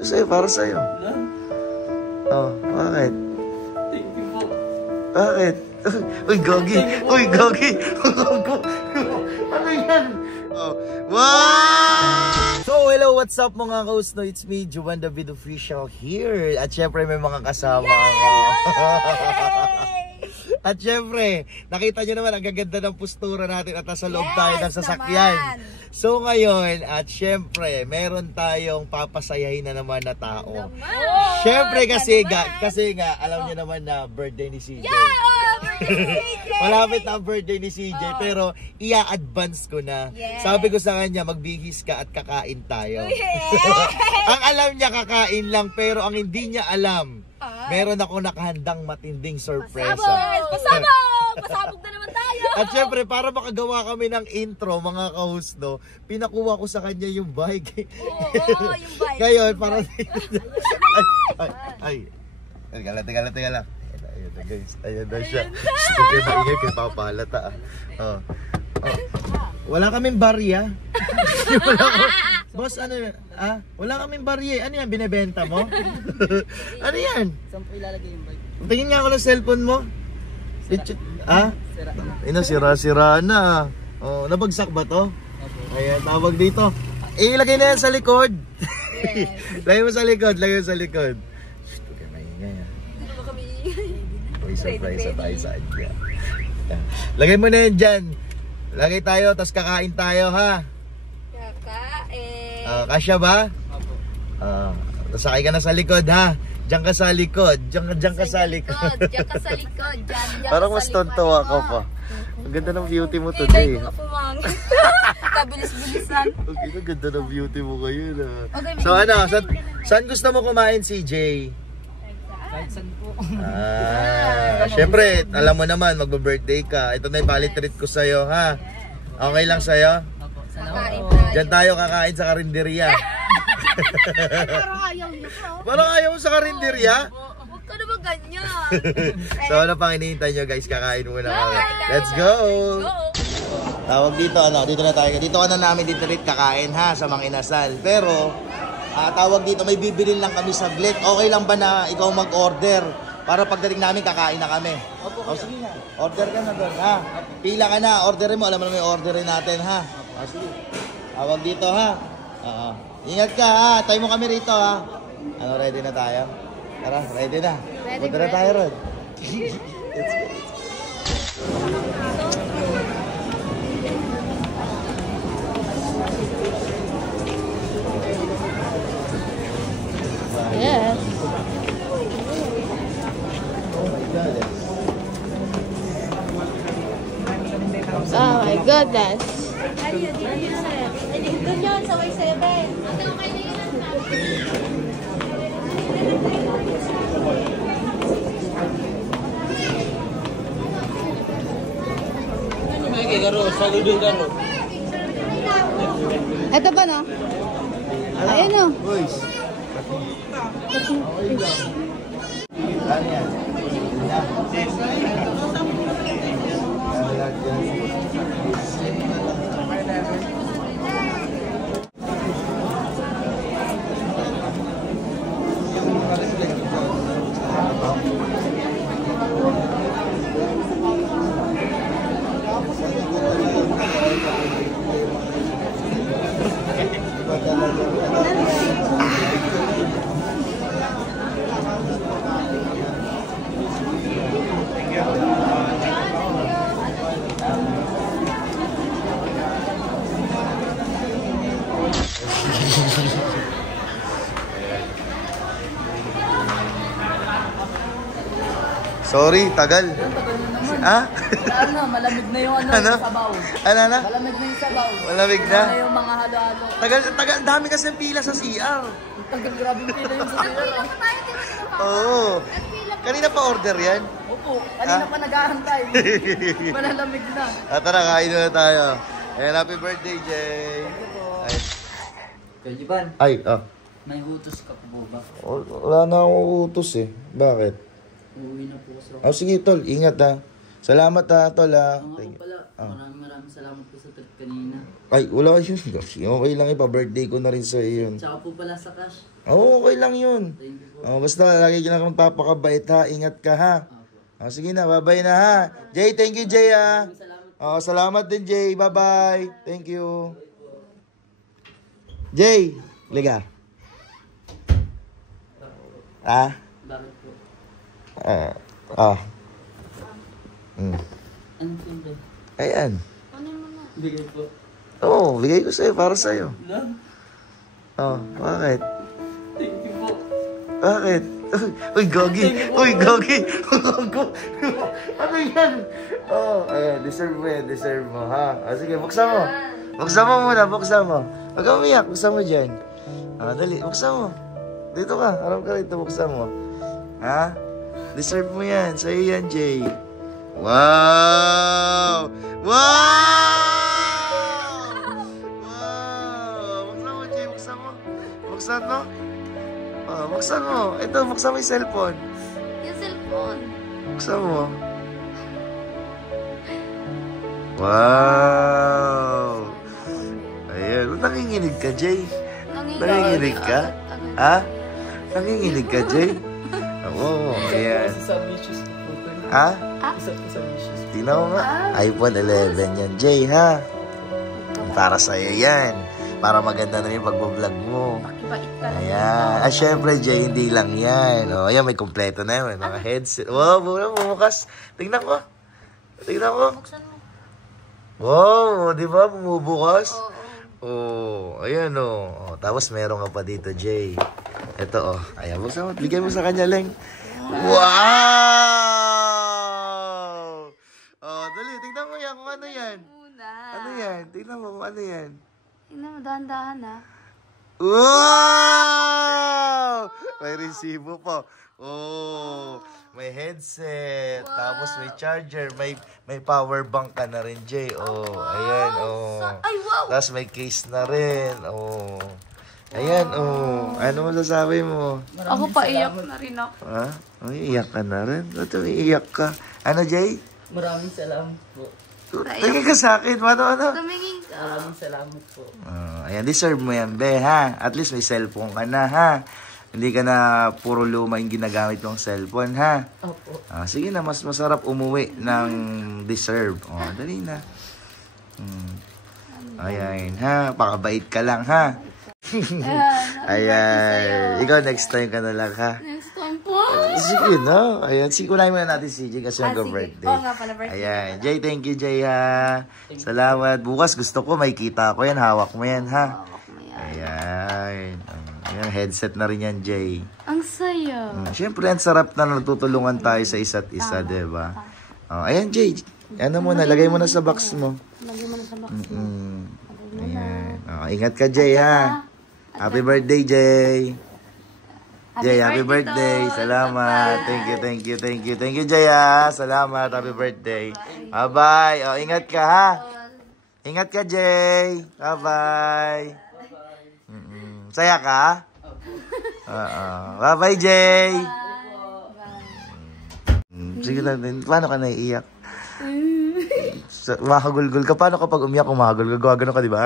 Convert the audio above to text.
Sa'yo, para sa'yo. Oh, bakit? Thank you po. Bakit? Uy, gogi! Uy, gogi! Ano yan? Oh. Wow! So, hello, what's up mga kausno? It's me, Juan David Official here. At syempre, may mga kasama ako. At syempre, nakita nyo naman ang gaganda ng postura natin at nasa loob tayo ng sasakyan. Naman. So ngayon, at syempre, meron tayong papasayahin na naman na tao. Syempre kasi nga, alam nyo naman na birthday ni CJ. Malapit na ang birthday ni CJ, pero i-advance ko na. Sabi ko sa kanya, magbihis ka at kakain tayo. Ang alam niya kakain lang, pero ang hindi niya alam, meron ako nakahandang matinding sorpresa. Pasabog na naman tayo! At syempre, para makagawa kami ng intro, mga kahusno, pinakuha ko sa kanya yung bike. Oo, yung bike. Ngayon, para... Teka lang. Ayun na guys, ayun na siya. Kaya maingay, kaya papahalata. Wala kaming barya. Boss, ano yan? Wala kaming barya. Ano yan, binibenta mo? Ano yan? Saan po ilalagay yung bike? Tingin nga ako ng cellphone mo. Sira na. Oh, nabagsak ba to? Ayan, tawag dito. Ilagay na yan sa likod. Lagay mo sa likod. Shhh, okay, maingay. Hindi ba kami iingay? May surprise na tayo sa adya. Lagay mo na yan dyan. Lagay tayo, tapos kakain tayo, ha? Kakain. Kasya ba? Sakay ka na sa likod, ha? Diyan ka sa likod. Diyan ka sa likod. Parang mas tonto ako pa. Ang ganda ng beauty mo today. Hindi ko kapumangin. Kabilis-bilisan. Okay, ang ganda ng beauty mo ngayon, ha? So ano, saan gusto mo kumain, CJ? Kahit saan po. Syempre, alam mo naman, magbe-birthday ka. Ito na yung palit treat ko sa'yo, ha? Okay lang sa'yo? Kakain tayo. Diyan tayo kakain sa karinderya. Parang ayaw niyo po. Parang ayaw mo sa karinderya? Huwag ka naman ganyan. So ano pang hinihintay nyo guys, kakain muna kami. Let's go! Tawag dito, dito na tayo. Dito ka na namin dito kakain ha, sa mga inasal. Pero, tawag dito, may bibilin lang kami saglit. Okay lang ba na ikaw mag-order? Para pagdating namin, kakain na kami. O sige na, order ka na doon ha. Pila ka na, orderin mo. Alam mo na may orderin natin ha. O sige, tawag dito ha. Ingat ka ha, tayo mo kami rito ha. Ano, ready na tayo? Tara, ready na. Punta na tayo ron. Let's go. Yes. Oh my goodness. Doon yun sa way 7. Ito ba no? Ayun no. Boys. Ano yan? Sorry, tagal. Ano, malamig na yung Ano? sabaw. Ano? Malamig na yung sabaw. Malamig na? Ano yung mga halo-halo. Tagal, dami kasi ng pila sa CR. Tagal, grabe yung pila yung sa CR. Oo. Kanina pa order yan? Opo, kanina pa nag-aantay. Malalamig na. Tara, kain na tayo. And happy birthday, Jay. Kaya Ivan, may hutos ka po ba? Wala na akong utos eh. Bakit? Uuwi na po sa... Sige tol, ingat ha. Salamat ha, tol ha. Ang Thank ako you. pala, maraming salamat po sa trip kanina. Ay, wala yun. Okay lang ipa-birthday ko na rin sa yun. Tsaka po pala sa cash. Oo, okay lang yun. Thank you po. Basta lagi ka na magpapakabait ha. Ingat ka ha. Apo. Sige na, bye-bye na ha. Jay, thank you Jay ha. Salamat. Salamat din Jay. Bye-bye. Thank you. Jay, liga. Ah? Bakit po? Ano po yun? Ayan. Bigay po. Oo, bigay ko sa'yo, para sa'yo. Lang. Bakit? Thank you po. Bakit? Uy, gogi! Uy, gogi! Ano yan? Ayan, deserve mo yan, deserve mo, ha? Sige, buksan mo. Buksan mo muna, buksan mo. Huwag kang umiyak, buksan mo dyan. Dali, buksan mo. Dito ka, harap ka rito, buksan mo. Ha? Deserve mo yan, sa'yo yan, Jay. Wow! Wow! Wow! Buksan mo, Jay, buksan mo. Buksan mo. Buksan mo. Ito, buksan mo yung cellphone. Yung cellphone. Buksan mo. Wow! Ayan. Nanginginig ka, Jay? Nanginginig ka? Ha? Nanginginig ka, Jay? Oo, ayan. Isa sa wishes ko po. Ha? Isa po sa wishes. Tingnan mo nga. iPhone 11 yan, Jay, ha? Para sa'yo yan. Para maganda na yung pagbablog mo. Pakibait ka lang. Ayan. Syempre, Jay, hindi lang yan. Ayan, may kompleto na yan. May mga headset. Wow, bumukas. Tingnan ko. Tingnan ko. Buksan mo. Wow, di ba? Bumubukas. Oo. Ayan, tapos meron ka pa dito, Jay. Ito, Ayan, buksan mo. Bigyan mo sa kanya, Leng. Wow! Dali. Tingnan mo yan kung ano yan. Ano yan? Tingnan mo kung ano yan. Tingnan mo, dahan-dahan ha. Wow! May resibo pa. May headset. Tapos may charger. May power bank ka na rin, Jay. Ayan, Ay, wow! Tapos may case na rin. Ayan, Ano masasabi mo? Ako pa iyak na rin ako. Ha? Iyak ka na rin? Ba't iiyak ka? Ano, Jay? Maraming salamat po. Tingin ka sa akin. Ano? Tumingin ka. Maraming salamat po. Ayan, deserve mo yan, be, ha? At least may cellphone ka na, ha? Hindi ka na puro luma yung ginagamit mong cellphone, ha? Opo. Sige na, mas masarap umuwi ng deserve. Dali na. Ayan, ha? Pakabait ka lang, ha? Ayan. Ikaw, next time ka na lang, ha? Next time po. Sige na. Ayan, unahin muna natin si Jay kasi mag-birthday. Oo nga pala, birthday. Ayan. Jay, thank you, Jay, ha? Salamat. Bukas gusto ko, may kita ko yan. Hawak mo yan, ha? Ayan. Ayan, headset na rin yan, Jay. Ang saya. Siyempre, ang sarap na nagtutulungan tayo sa isa't isa, diba? Ayan, Jay. Ano mo na, lagay mo na sa box mo. Lagay mo na sa box. Ayan. Ingat ka, Jay, ha? Happy birthday, Jay. Jay, happy birthday. Salamat. Thank you, Jay, ha? Salamat. Happy birthday. Bye-bye. Ingat ka, ha? Ingat ka, Jay. Bye-bye. Saya ka? Bye-bye, Jay. Sige lang din. Paano ka naiiyak? Umahagulgul ka. Paano kapag umiyak, umahagulgul? Gawagano ka, di ba?